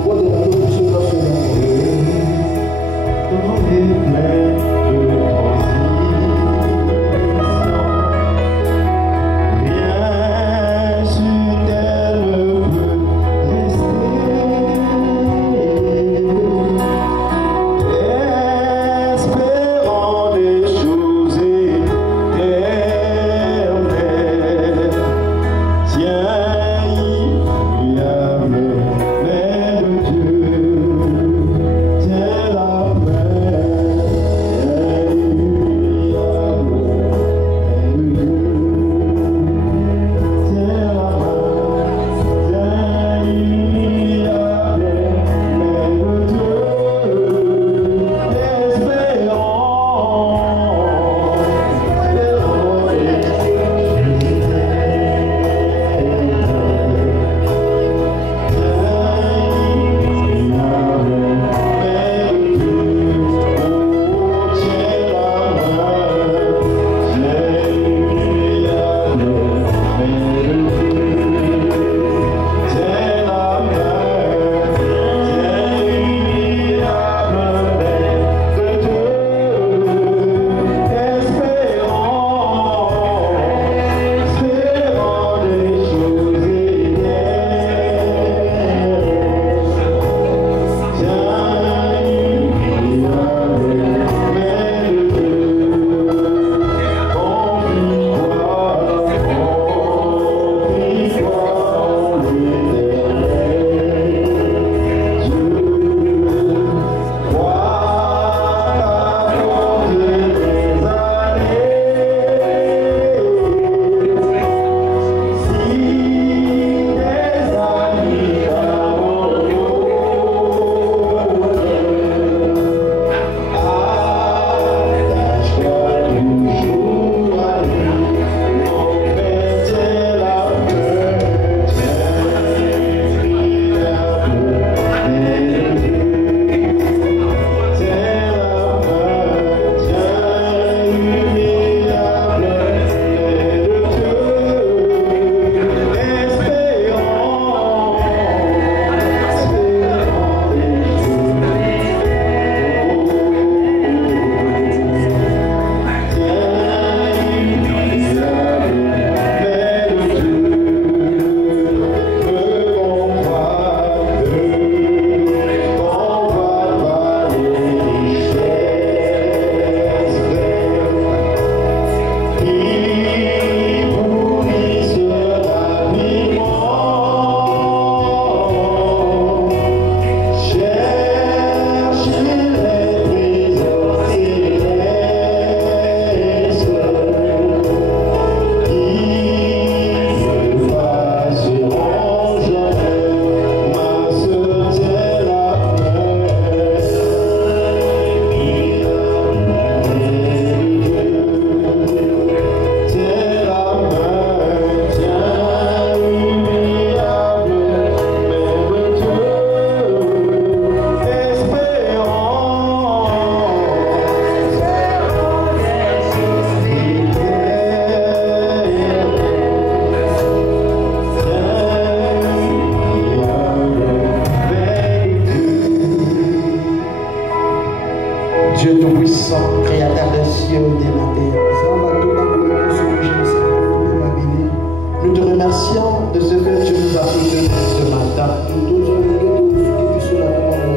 tu nous as soutenus ce matin.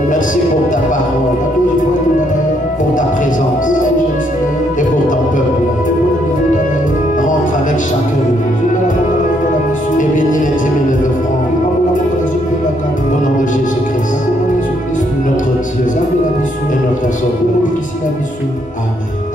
Merci pour ta parole, pour ta présence et pour ton peuple. Rentre avec chacun de nous et bénis les dîmes et les offrandes. Au nom de Jésus-Christ, notre Dieu et notre Sauveur. Amen.